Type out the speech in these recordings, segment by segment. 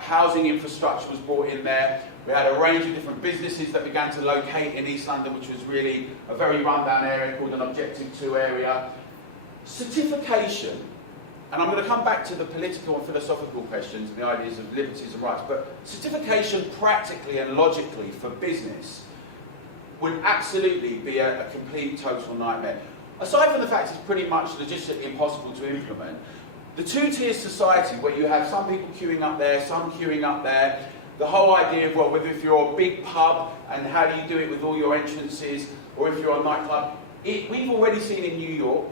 Housing infrastructure was brought in there. We had a range of different businesses that began to locate in East London, which was really a very rundown area called an Objective 2 area. Certification, and I'm going to come back to the political and philosophical questions and the ideas of liberties and rights, but certification practically and logically for business would absolutely be a complete total nightmare. Aside from the fact it's pretty much logistically impossible to implement, the two-tier society where you have some people queuing up there, some queuing up there, the whole idea of, well, whether if you're a big pub and how do you do it with all your entrances, or if you're a nightclub, we've already seen in New York,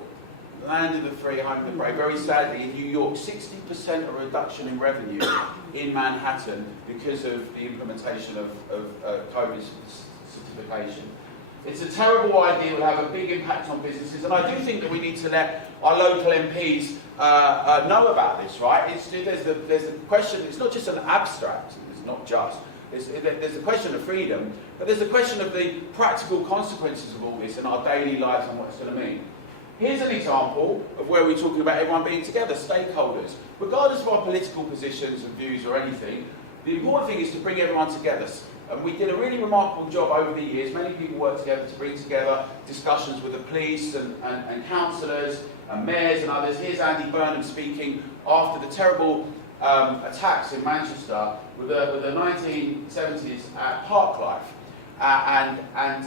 land of the free, home of the brave, very sadly in New York, 60% of reduction in revenue in Manhattan because of the implementation of COVID certification. It's a terrible idea, it will have a big impact on businesses, and I do think that we need to let our local MPs know about this, right? There's the question, it's not just an abstract, it's not just, there's a question of freedom, but there's a question of the practical consequences of all this in our daily lives and what it's going to mean. Here's an example of where we're talking about everyone being together, stakeholders. Regardless of our political positions and views or anything, the important thing is to bring everyone together. And we did a really remarkable job over the years. Many people worked together to bring together discussions with the police and councillors and mayors and others. Here's Andy Burnham speaking after the terrible attacks in Manchester with the 1970s at Parklife. And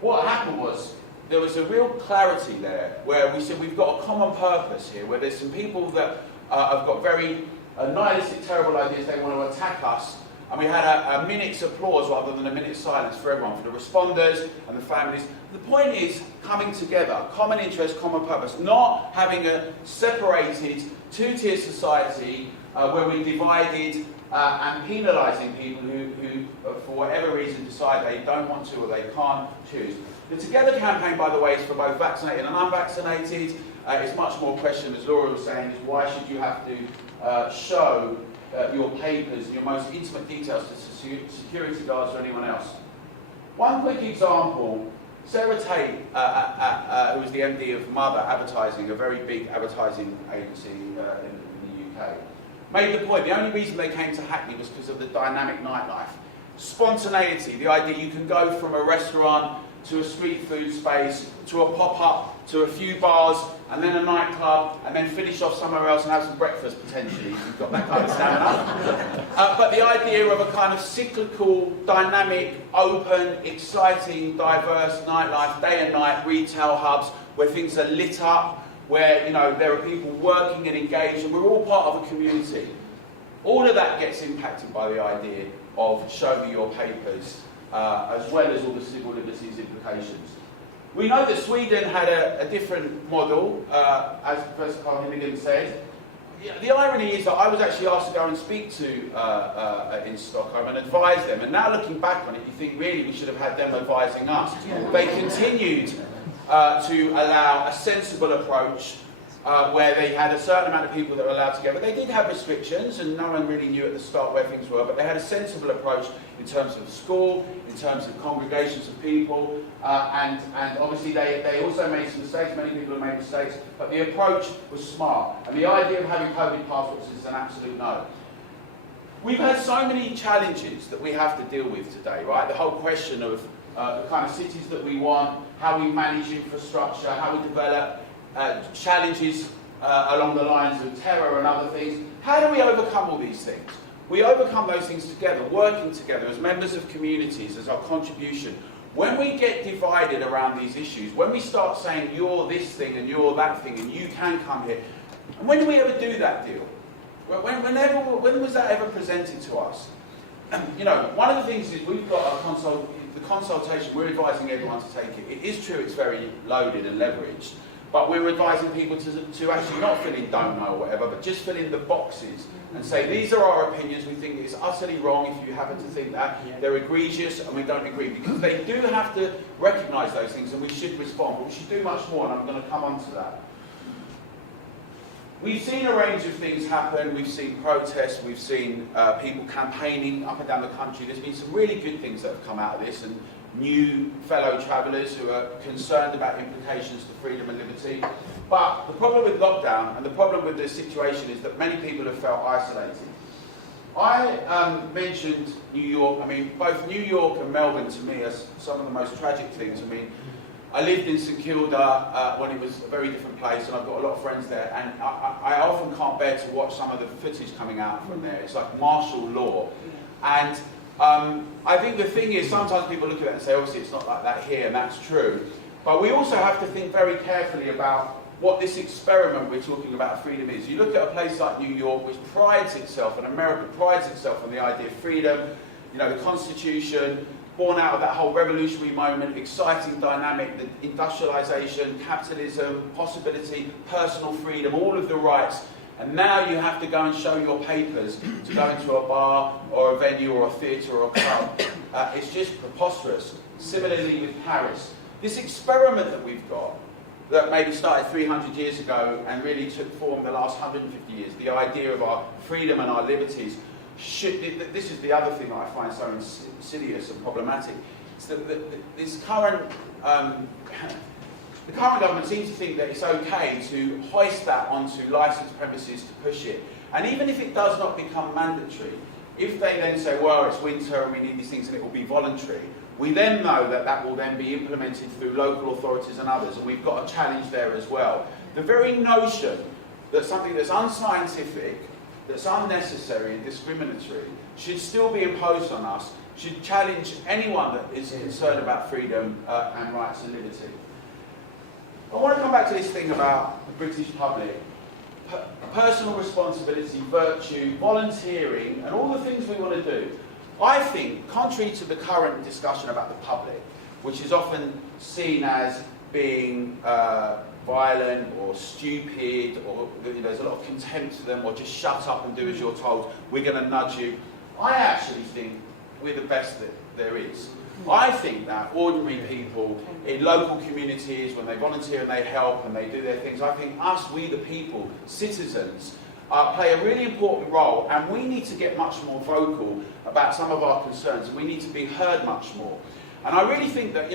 what happened was, there was a real clarity there where we said we've got a common purpose here, where there's some people that have got very nihilistic, terrible ideas, they want to attack us, and we had a minute's applause rather than a minute's silence for everyone, for the responders and the families. The point is coming together, common interest, common purpose, not having a separated two-tier society where we're divided and penalising people who, for whatever reason, decide they don't want to or they can't choose. The Together campaign, by the way, is for both vaccinated and unvaccinated. It's much more question, as Laura was saying, is why should you have to show your papers, your most intimate details to security guards or anyone else? One quick example, Sarah Tate, who was the MD of Mother Advertising, a very big advertising agency in the UK, made the point, the only reason they came to Hackney was because of the dynamic nightlife. Spontaneity, the idea you can go from a restaurant to a street food space, to a pop-up, to a few bars, and then a nightclub, and then finish off somewhere else and have some breakfast, potentially, if you've got that kind of stamina. But the idea of a kind of cyclical, dynamic, open, exciting, diverse nightlife, day and night, retail hubs, where things are lit up, where there are people working and engaged, and we're all part of a community. All of that gets impacted by the idea of show me your papers, as well as all the civil liberties implications. We know that Sweden had a different model, as Professor Carl Hinnigan said. The irony is that I was actually asked to go and speak to in Stockholm and advise them, and now looking back on it, you think really we should have had them advising us. They continued to allow a sensible approach where they had a certain amount of people that were allowed together. They did have restrictions, and no one really knew at the start where things were, but they had a sensible approach in terms of school, in terms of congregations of people, and obviously they also made some mistakes. Many people have made mistakes, but the approach was smart. And the idea of having COVID passports is an absolute no. We've had so many challenges that we have to deal with today, right? The whole question of the kind of cities that we want, how we manage infrastructure, how we develop challenges along the lines of terror and other things. How do we overcome all these things? We overcome those things together, working together as members of communities, as our contribution. When we get divided around these issues, when we start saying you're this thing and you're that thing and you can come here, and when do we ever do that deal? When was that ever presented to us? One of the things is we've got the consultation, we're advising everyone to take it. It is true it's very loaded and leveraged, but we're advising people to actually not fill in don't know or whatever, but just fill in the boxes and say, these are our opinions, we think it's utterly wrong if you happen to think that, they're egregious and we don't agree, because they do have to recognise those things and we should respond, but we should do much more, and I'm going to come on to that. We've seen a range of things happen. We've seen protests, we've seen people campaigning up and down the country. There's been some really good things that have come out of this, and new fellow travellers who are concerned about implications to freedom and liberty. But the problem with lockdown and the problem with this situation is that many people have felt isolated. I mentioned New York. I mean, both New York and Melbourne to me are some of the most tragic things. I mean, I lived in St Kilda when it was a very different place, and I've got a lot of friends there, and I often can't bear to watch some of the footage coming out from there. It's like martial law. And I think the thing is, sometimes people look at it and say, obviously it's not like that here, and that's true. But we also have to think very carefully about what this experiment we're talking about freedom is. You look at a place like New York, which prides itself, and America prides itself on the idea of freedom, you know, the Constitution, born out of that whole revolutionary moment, exciting dynamic, the industrialization, capitalism, possibility, personal freedom, all of the rights. And now you have to go and show your papers to go into a bar or a venue or a theatre or a club. It's just preposterous. Similarly with Paris. This experiment that we've got, that maybe started 300 years ago and really took form the last 150 years, the idea of our freedom and our liberties, this is the other thing that I find so insidious and problematic. It's that this current, the current government seems to think that it's okay to hoist that onto licensed premises to push it. And even if it does not become mandatory, if they then say, well, it's winter and we need these things and it will be voluntary, we then know that that will then be implemented through local authorities and others, and we've got a challenge there as well. The very notion that something that's unscientific, that's unnecessary and discriminatory, should still be imposed on us, should challenge anyone that is concerned about freedom and rights and liberty. I want to come back to this thing about the British public. Personal responsibility, virtue, volunteering, and all the things we want to do. I think, contrary to the current discussion about the public, which is often seen as being violent or stupid, or there's a lot of contempt for them, or just shut up and do as you're told, we're going to nudge you. I actually think we're the best that there is. I think that ordinary people in local communities, when they volunteer and they help and they do their things, I think us, we the people, citizens, play a really important role, and we need to get much more vocal about some of our concerns. We need to be heard much more. And I really think that,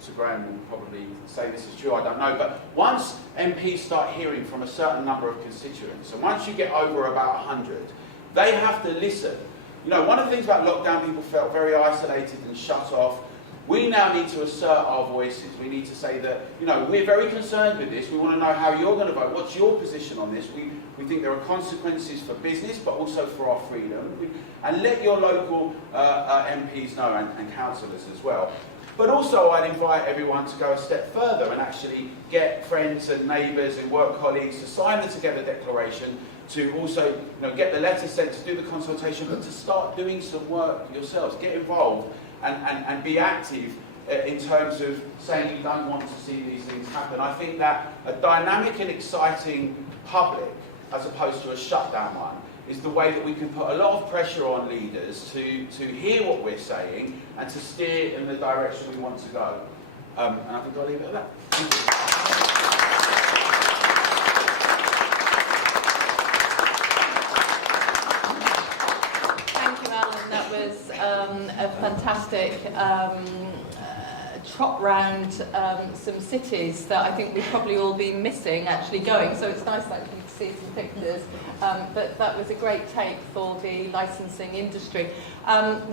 Sir Graham will probably say this is true, I don't know, but once MPs start hearing from a certain number of constituents, and once you get over about 100, they have to listen. One of the things about lockdown, people felt very isolated and shut off. We now need to assert our voices. We need to say that, we're very concerned with this. We want to know how you're going to vote. What's your position on this? We think there are consequences for business, but also for our freedom. And let your local MPs know, and councillors as well. But also I'd invite everyone to go a step further and actually get friends and neighbours and work colleagues to sign the Together Declaration, to also get the letter sent, to do the consultation, but to start doing some work yourselves. Get involved and be active in terms of saying you don't want to see these things happen. I think that a dynamic and exciting public, as opposed to a shutdown one, is the way that we can put a lot of pressure on leaders to hear what we're saying and to steer in the direction we want to go. And I think I'll leave it at that. Thank you. A fantastic trot round some cities that I think we've probably all been missing actually going, so it's nice actually to see some pictures, but that was a great take for the licensing industry.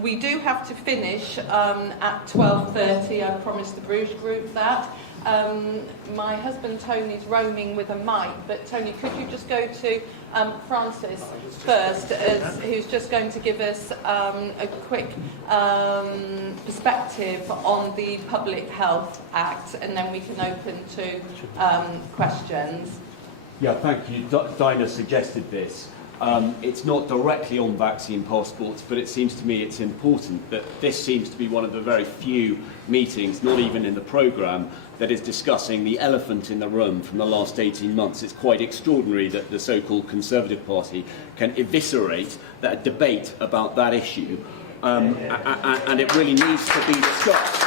We do have to finish at 12:30. I promised the Bruges group that. My husband Tony's roaming with a mic, but Tony, could you just go to Francis first, who's just going to give us a quick perspective on the Public Health Act, and then we can open to questions. Yeah, thank you. Dinah suggested this. It's not directly on vaccine passports, but it seems to me it's important that this seems to be one of the very few meetings, not even in the programme, that is discussing the elephant in the room from the last 18 months. It's quite extraordinary that the so-called Conservative Party can eviscerate that debate about that issue, and it really needs to be discussed.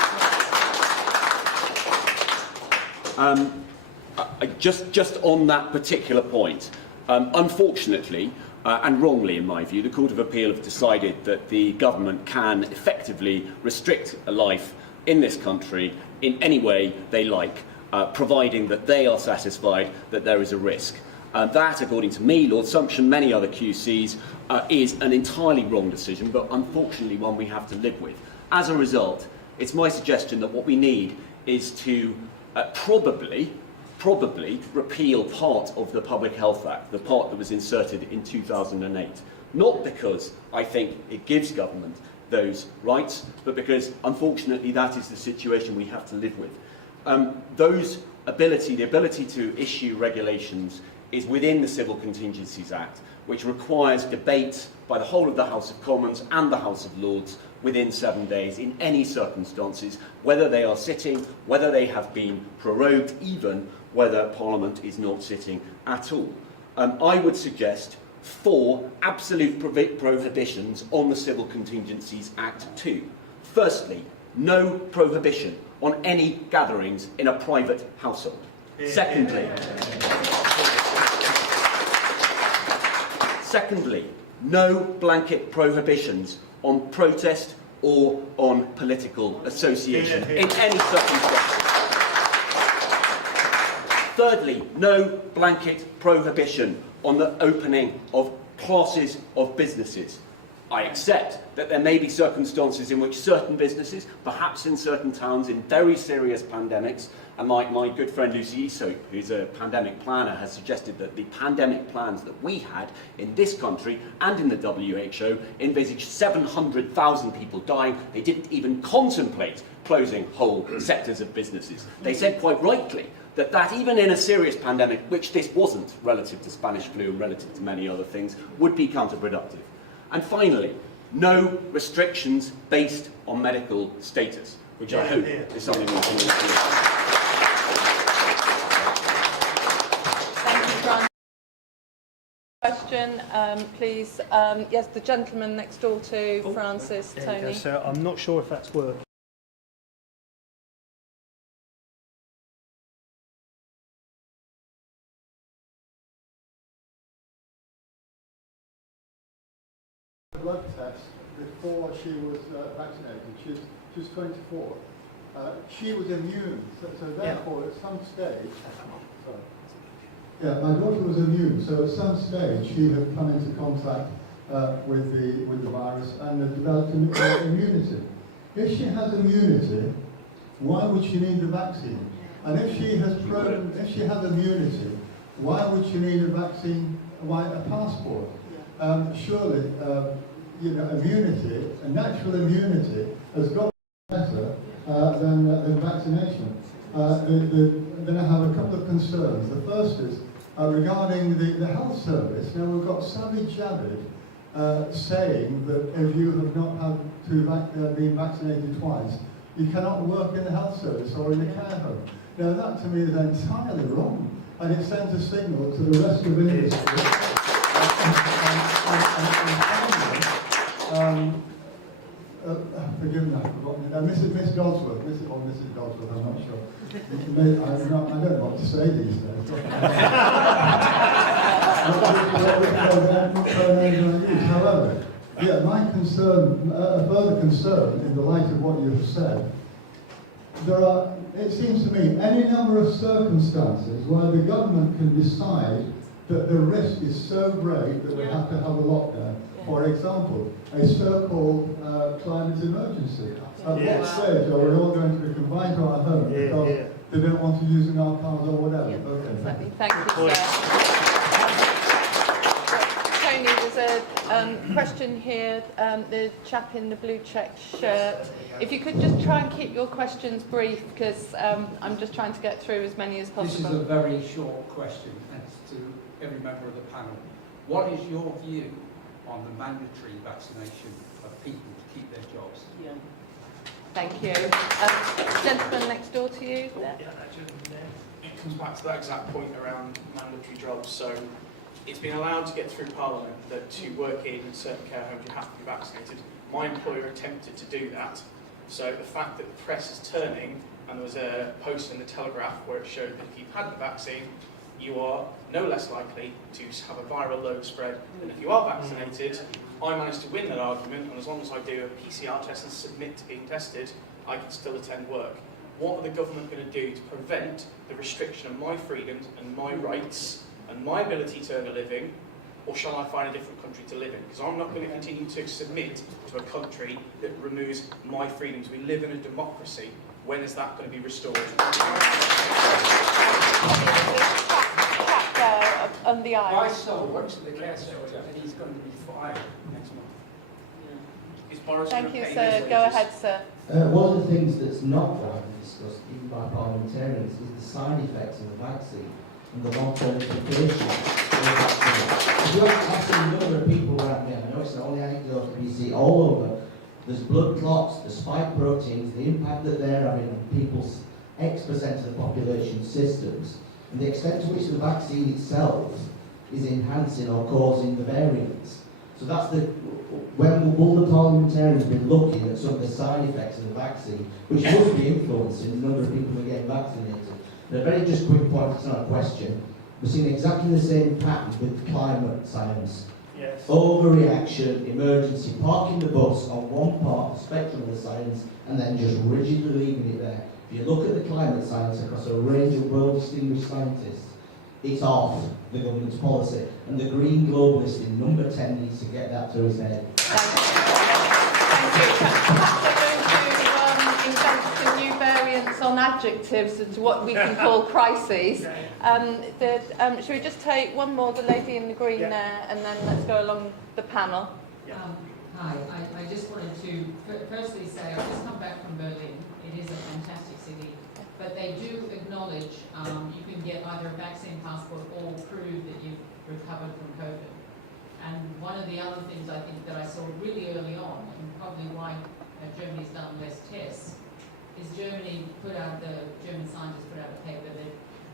Just on that particular point, unfortunately, and wrongly in my view, the Court of Appeal have decided that the government can effectively restrict a life in this country in any way they like, providing that they are satisfied that there is a risk. That, according to me, Lord Sumption, many other QCs, is an entirely wrong decision, but unfortunately one we have to live with. As a result, it's my suggestion that what we need is to probably repeal part of the Public Health Act, the part that was inserted in 2008. Not because I think it gives government those rights, but because, unfortunately, that is the situation we have to live with. The ability to issue regulations is within the Civil Contingencies Act, which requires debate by the whole of the House of Commons and the House of Lords within 7 days in any circumstances, whether they are sitting, whether they have been prorogued, even whether Parliament is not sitting at all. I would suggest 4 absolute prohibitions on the Civil Contingencies Act 2. Firstly, no prohibition on any gatherings in a private household. Secondly, no blanket prohibitions on protest or on political association in any circumstances. Thirdly, no blanket prohibition on the opening of classes of businesses. I accept that there may be circumstances in which certain businesses, perhaps in certain towns, in very serious pandemics, and my good friend Lucy Esope, who's a pandemic planner, has suggested that the pandemic plans that we had in this country and in the WHO envisaged 700,000 people dying. They didn't even contemplate closing whole sectors of businesses. They said quite rightly that even in a serious pandemic, which this wasn't relative to Spanish flu and relative to many other things, would be counterproductive. And finally, no restrictions based on medical status, which I hope is something we can all do. Thank you, Brian. Question, please. Yes, the gentleman next door to Francis, Tony. So I'm not sure if that's working. Blood test before she was vaccinated. She's 24. She was immune, so therefore at some stage. My daughter was immune, so at some stage she had come into contact with the virus and had developed immunity. If she has immunity, why would she need the vaccine? And if she has immunity, why would she need a vaccine? Why a passport? Surely, immunity, a natural immunity, has got better than vaccination. Then I have a couple of concerns. The first is regarding the health service. Now we've got Sally Javid saying that if you have not had been vaccinated twice, you cannot work in the health service or in the care home. Now that to me is entirely wrong, and it sends a signal to the rest of the industry. Forgive me, I've forgotten. Miss Dodsworth, Mrs. Dodsworth, I'm not sure. I don't know what to say these days. However, my concern, a further concern in the light of what you have said, there are, it seems to me, any number of circumstances where the government can decide that the risk is so great that we have to have a lockdown. For example, a so-called climate emergency. At what stage are we all going to be confined to our homes because they don't want to use in our cars or whatever? Okay. Thank you, sir. Tony, there's a question here. The chap in the blue check shirt. If you could just try and keep your questions brief, because I'm just trying to get through as many as possible. This is a very short question, thanks to every member of the panel. What is your view on the mandatory vaccination of people to keep their jobs? Yeah. Thank you. Gentleman next door to you. Yeah, that gentleman there. It comes back to that exact point around mandatory jobs. So it's been allowed to get through Parliament that to work in certain care homes you have to be vaccinated. My employer attempted to do that. So the fact that the press is turning, and there was a post in the Telegraph where it showed that if you've had the vaccine, you are no less likely to have a viral load spread than if you are vaccinated. I managed to win that argument, and as long as I do a PCR test and submit to being tested, I can still attend work. What are the government going to do to prevent the restriction of my freedoms and my rights and my ability to earn a living, or shall I find a different country to live in? Because I'm not going to continue to submit to a country that removes my freedoms. We live in a democracy. When is that going to be restored? On the aisle. My son works at the care centre and he's going to be fired next month. Is Boris Thank going to you, pay sir. his Go wages? ahead, sir. One of the things that's not widely discussed, even by parliamentarians, is the side effects of the vaccine and the long-term implications of the vaccine. If you ask a number of people around here, I know it's not only anecdotal, but you see all over, there's blood clots, the spike proteins, the impact that they're having on people's X% of the population systems, and the extent to which the vaccine itself is enhancing or causing the variants. So that's the, when will the parliamentarians be looking at some of the side effects of the vaccine, which must be influencing the number of people who are getting vaccinated. And a very just quick point, it's not a question, we're seeing exactly the same pattern with climate science. Yes. Overreaction, emergency, parking the bus on one part of the spectrum of the science and then just rigidly leaving it there. If you look at the climate science across a range of well-distinguished scientists, it's off the government's policy. And the green globalist in number 10 needs to get that through his head. Thank you. Perhaps we're going to invent some new variants on adjectives as to what we can call crises. Shall we just take one more, the lady in the green there, and then let's go along the panel. Hi, I just wanted to firstly say I've just come back from Berlin. It is a fantastic city, but they do acknowledge you can get either a vaccine passport or prove that you've recovered from COVID. And one of the other things I think that I saw really early on, and probably why Germany's done less tests, is the German scientists put out a paper that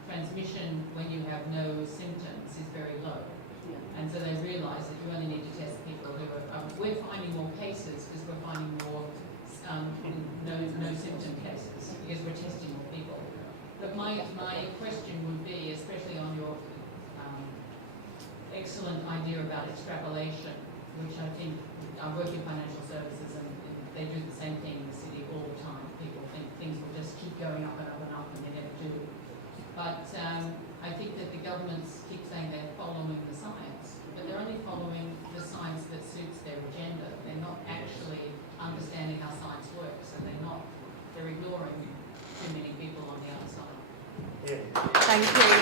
transmission when you have no symptoms is very low. And so they realise that you only need to test people who are, we're finding more cases because we're finding more no symptom cases because we're testing more people. But my question would be, especially on your excellent idea about extrapolation, which I think I work in financial services and they do the same thing in the city all the time. People think things will just keep going up and up and up and they never do. But I think that the governments keep saying they're following the science, but they're only following the science that suits their agenda. They're not actually understanding how science works, and they're ignoring too many people on the other side. Thank you.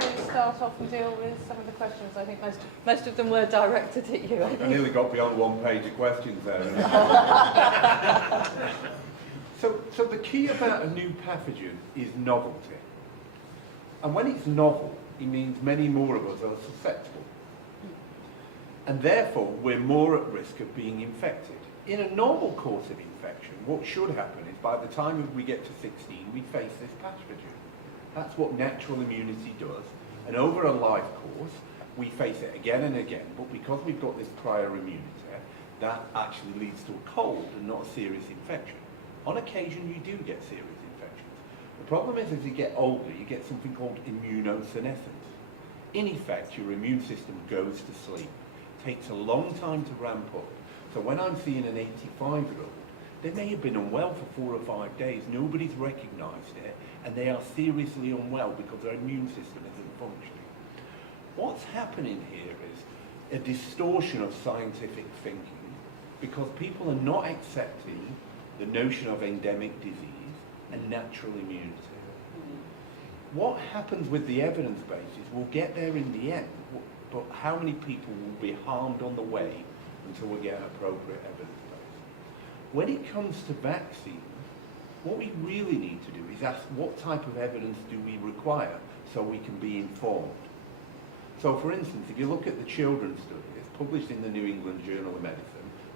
To start off and deal with some of the questions. I think most of them were directed at you. I nearly got beyond one page of questions there. So the key about a new pathogen is novelty. And when it's novel, it means many more of us are susceptible. And therefore, we're more at risk of being infected. In a normal course of infection, what should happen is by the time we get to 16, we face this pathogen. That's what natural immunity does. And over a life course, we face it again and again. But because we've got this prior immunity, that actually leads to a cold and not a serious infection. On occasion, you do get serious infections. The problem is, as you get older, you get something called immunosenescence. In effect, your immune system goes to sleep. It takes a long time to ramp up. So when I'm seeing an 85-year-old, they may have been unwell for 4 or 5 days, nobody's recognised it, and they are seriously unwell because their immune system isn't functioning. What's happening here is a distortion of scientific thinking because people are not accepting the notion of endemic disease and natural immunity. What happens with the evidence base is we'll get there in the end, but how many people will be harmed on the way until we get an appropriate evidence base? When it comes to vaccines, what we really need to do is ask what type of evidence do we require so we can be informed. So for instance, if you look at the children's study, it's published in the New England Journal of Medicine,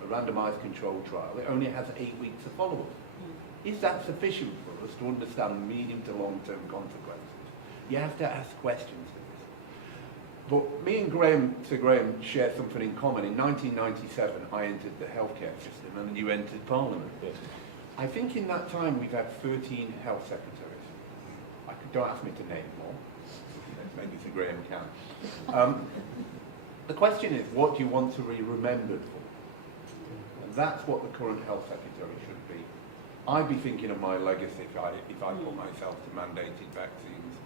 a randomized controlled trial, it only has 8 weeks of follow-up. Is that sufficient for us to understand the medium to long-term consequences? You have to ask questions to this. But me and Sir Graham share something in common. In 1997, I entered the healthcare system and you entered Parliament. I think in that time we've had 13 health secretaries. Don't ask me to name more. Maybe Sir Graham can. The question is, what do you want to be remembered for? And that's what the current health secretary should be. I'd be thinking of my legacy if I put myself to mandated vaccines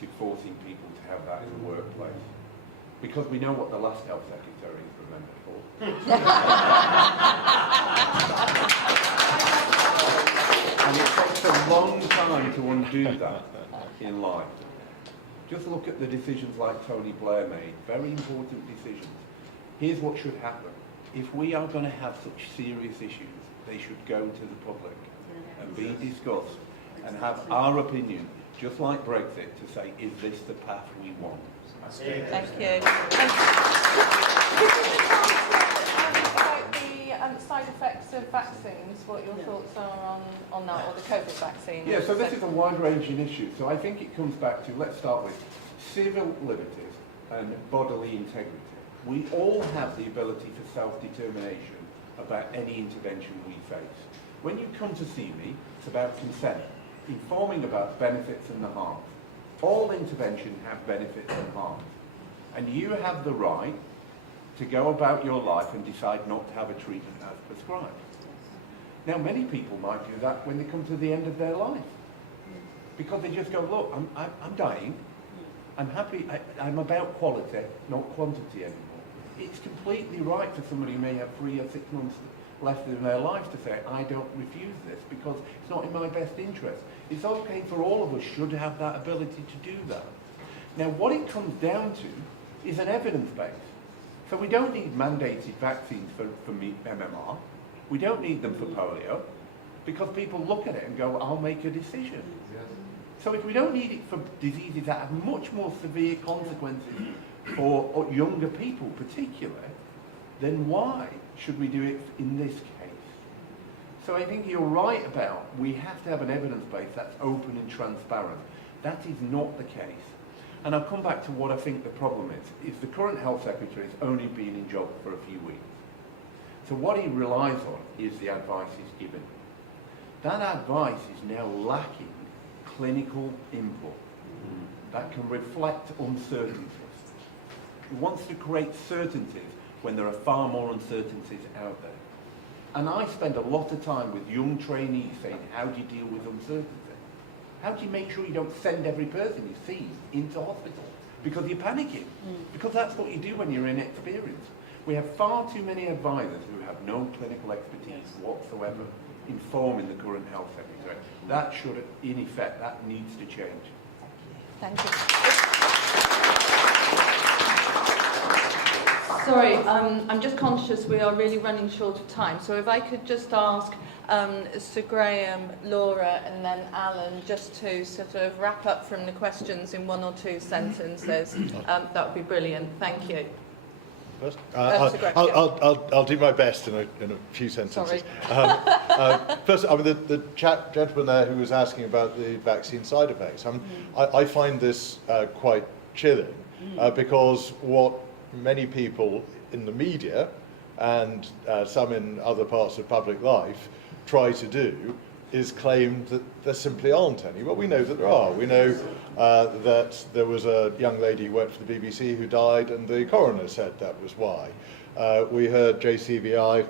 to forcing people to have that in the workplace. Because we know what the last health secretary is remembered for. And it takes a long time to undo that in life. Just look at the decisions like Tony Blair made, very important decisions. Here's what should happen. If we are going to have such serious issues, they should go to the public and be discussed and have our opinion, just like Brexit, to say, is this the path we want? Thank you. About the side effects of vaccines, what your thoughts are on that, or the COVID vaccine? Yeah, so this is a wide-ranging issue. So I think it comes back to, let's start with civil liberties and bodily integrity. We all have the ability for self-determination about any intervention we face. When you come to see me, it's about consent, informing about benefits and the harms. All intervention have benefits and harms. And you have the right to go about your life and decide not to have a treatment as prescribed. Now, many people might do that when they come to the end of their life. Because they just go, look, I'm dying. I'm happy. I'm about quality, not quantity anymore. It's completely right for somebody who may have 3 or 6 months left in their life to say, I don't refuse this because it's not in my best interest. It's okay for all of us should have that ability to do that. Now, what it comes down to is an evidence base. So we don't need mandated vaccines for MMR. We don't need them for polio because people look at it and go, I'll make a decision. Yes. So if we don't need it for diseases that have much more severe consequences for younger people particularly, then why should we do it in this case? So I think you're right about we have to have an evidence base that's open and transparent. That is not the case. And I'll come back to what I think the problem is the current health secretary has only been in job for a few weeks. So what he relies on is the advice he's given. That advice is now lacking clinical input that can reflect uncertainties. He wants to create certainties when there are far more uncertainties out there. And I spend a lot of time with young trainees saying, how do you deal with uncertainty? How do you make sure you don't send every person you see into hospital? Because you're panicking. Because that's what you do when you're inexperienced. We have far too many advisors who have no clinical expertise whatsoever informing the current health secretary. That should, in effect, that needs to change. Thank you. Sorry, I'm just conscious we are really running short of time. So if I could just ask Sir Graham, Laura and then Alan just to sort of wrap up from the questions in 1 or 2 sentences, that would be brilliant. Thank you. First, I'll do my best in a few sentences. First, I mean, the gentleman there who was asking about the vaccine side effects, I find this quite chilling because what many people in the media and some in other parts of public life try to do is claim that there simply aren't any. Well, we know that there are. We know that there was a young lady who worked for the BBC who died, and the coroner said that was why. We heard JCVI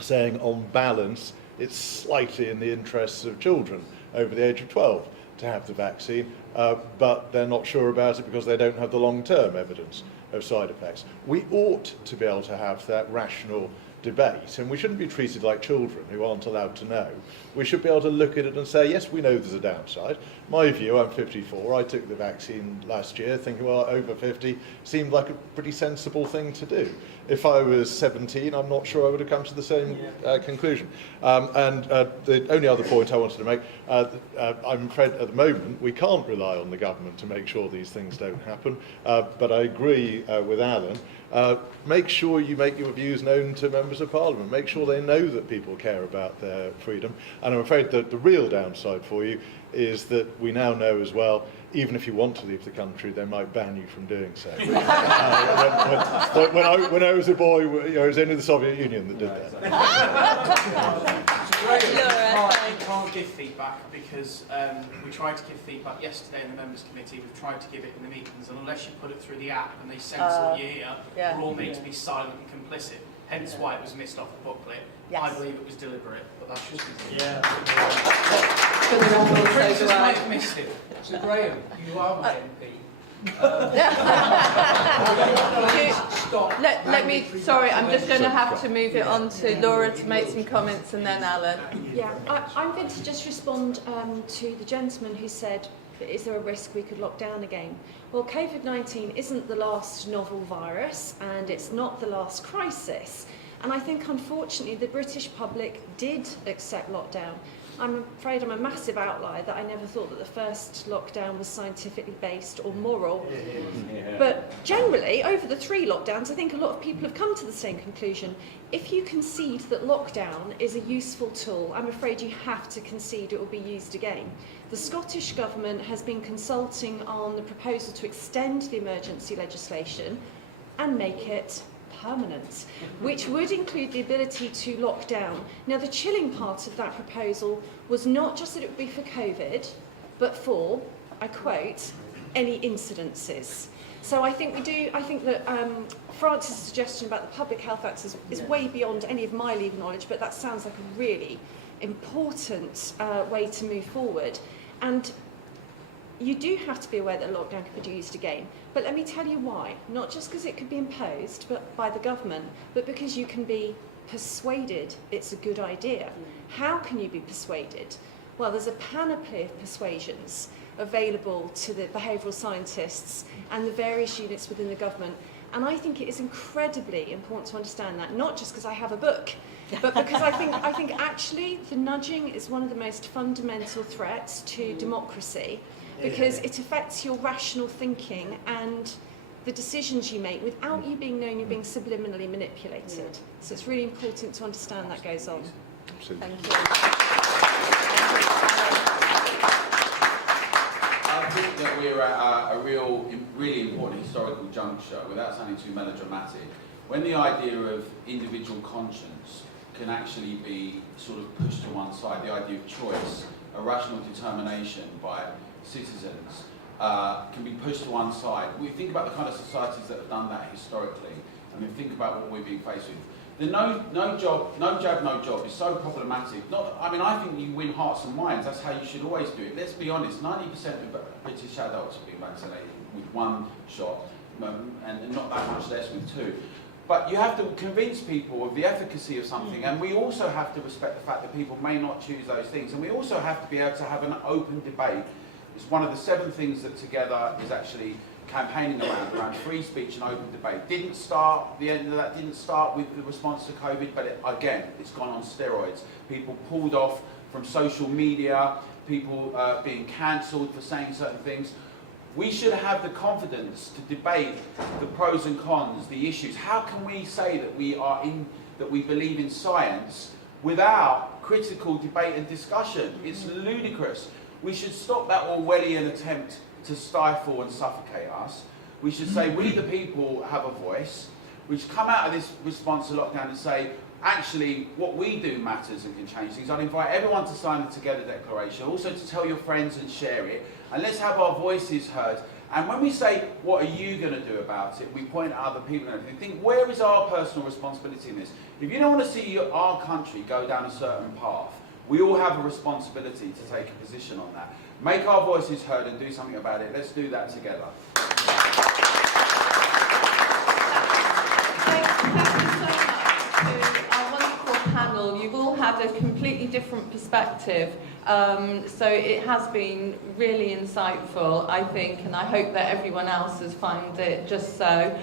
saying, on balance, it's slightly in the interests of children over the age of 12 to have the vaccine, but they're not sure about it because they don't have the long-term evidence of side effects. We ought to be able to have that rational debate, and we shouldn't be treated like children who aren't allowed to know. We should be able to look at it and say, yes, we know there's a downside. My view, I'm 54, I took the vaccine last year thinking, well, over 50 seemed like a pretty sensible thing to do. If I was 17, I'm not sure I would have come to the same conclusion. The only other point I wanted to make, I'm afraid at the moment we can't rely on the government to make sure these things don't happen, but I agree with Alan. Make sure you make your views known to members of Parliament. Make sure they know that people care about their freedom. And I'm afraid that the real downside for you is that we now know as well, even if you want to leave the country, they might ban you from doing so. When I was a boy, it was only the Soviet Union that did that. You can't give feedback because we tried to give feedback yesterday in the members committee. We've tried to give it in the meetings, and unless you put it through the app and they sense what you hear, we're all made to be silent and complicit. Hence why it was missed off the booklet. Yes. I believe it was deliberate, but that's just For the record, might have missed it. So Graham, you are my MP. Let me, sorry, I'm just going to have to move it on to Laura to make some comments and then Alan. Yeah, I'm going to just respond to the gentleman who said, is there a risk we could lock down again? Well, COVID-19 isn't the last novel virus and it's not the last crisis. And I think, unfortunately, the British public did accept lockdown. I'm afraid I'm a massive outlier that I never thought that the first lockdown was scientifically based or moral. Yeah. But generally, over the 3 lockdowns, I think a lot of people have come to the same conclusion. If you concede that lockdown is a useful tool, I'm afraid you have to concede it will be used again. The Scottish Government has been consulting on the proposal to extend the emergency legislation and make it permanent, which would include the ability to lock down. Now, the chilling part of that proposal was not just that it would be for COVID, but for, I quote, any incidences. So I think that Francis' suggestion about the Public Health Act is way beyond any of my legal knowledge, but that sounds like a really important way to move forward. And you do have to be aware that a lockdown could be used again. But let me tell you why. Not just because it could be imposed by the government, but because you can be persuaded it's a good idea. How can you be persuaded? Well, there's a panoply of persuasions available to the behavioural scientists and the various units within the government. And I think it is incredibly important to understand that, not just because I have a book, but because I think actually the nudging is one of the most fundamental threats to democracy, because it affects your rational thinking and the decisions you make without you being known you're being subliminally manipulated. So it's really important to understand that goes on. Absolutely. Thank you. I think that we're at a really important historical juncture, without sounding too melodramatic, when the idea of individual conscience can actually be sort of pushed to one side, the idea of choice, a rational determination by citizens can be pushed to one side. We think about the kind of societies that have done that historically, and we think about what we're being faced with. The no jab, no job is so problematic. I think you win hearts and minds. That's how you should always do it. Let's be honest, 90% of British adults have been vaccinated with 1 shot, and not that much less with 2. But you have to convince people of the efficacy of something, and we also have to respect the fact that people may not choose those things, and we also have to be able to have an open debate. It's one of the 7 things that Together is actually campaigning around free speech and open debate. The end of that didn't start with the response to COVID, but it's gone on steroids. People pulled off from social media, people being cancelled for saying certain things. We should have the confidence to debate the pros and cons, the issues. How can we say that we believe in science without critical debate and discussion? It's ludicrous. We should stop that Orwellian attempt to stifle and suffocate us. We should say we the people have a voice. We should come out of this response to lockdown and say, actually, what we do matters and can change things. I'd invite everyone to sign the Together Declaration, also to tell your friends and share it, and let's have our voices heard. And when we say, what are you going to do about it, we point at other people and everything. Think, where is our personal responsibility in this? If you don't want to see our country go down a certain path, we all have a responsibility to take a position on that. Make our voices heard and do something about it. Let's do that together. Panel, you've all had a completely different perspective, so it has been really insightful, I think, and I hope that everyone else has found it just so.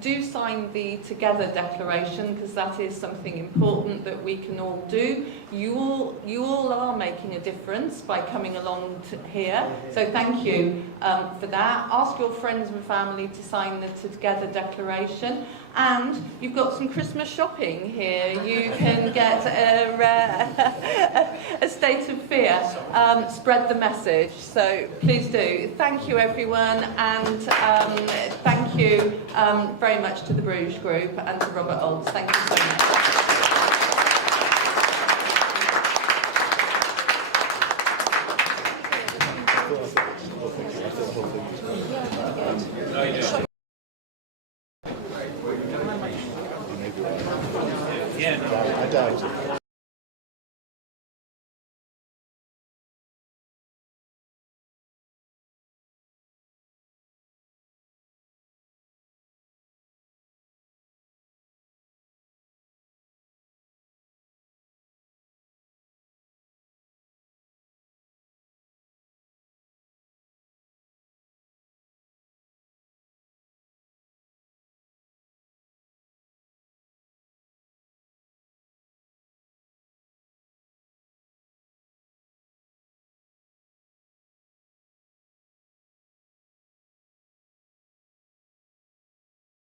Do sign the Together Declaration, because that is something important that we can all do. You all are making a difference by coming along here, so thank you for that. Ask your friends and family to sign the Together Declaration. And you've got some Christmas shopping here. You can get a state of fear. Spread the message. So please do. Thank you, everyone. And thank you very much to the Bruges Group and to Robert Olds. Thank you so much. I doubt it.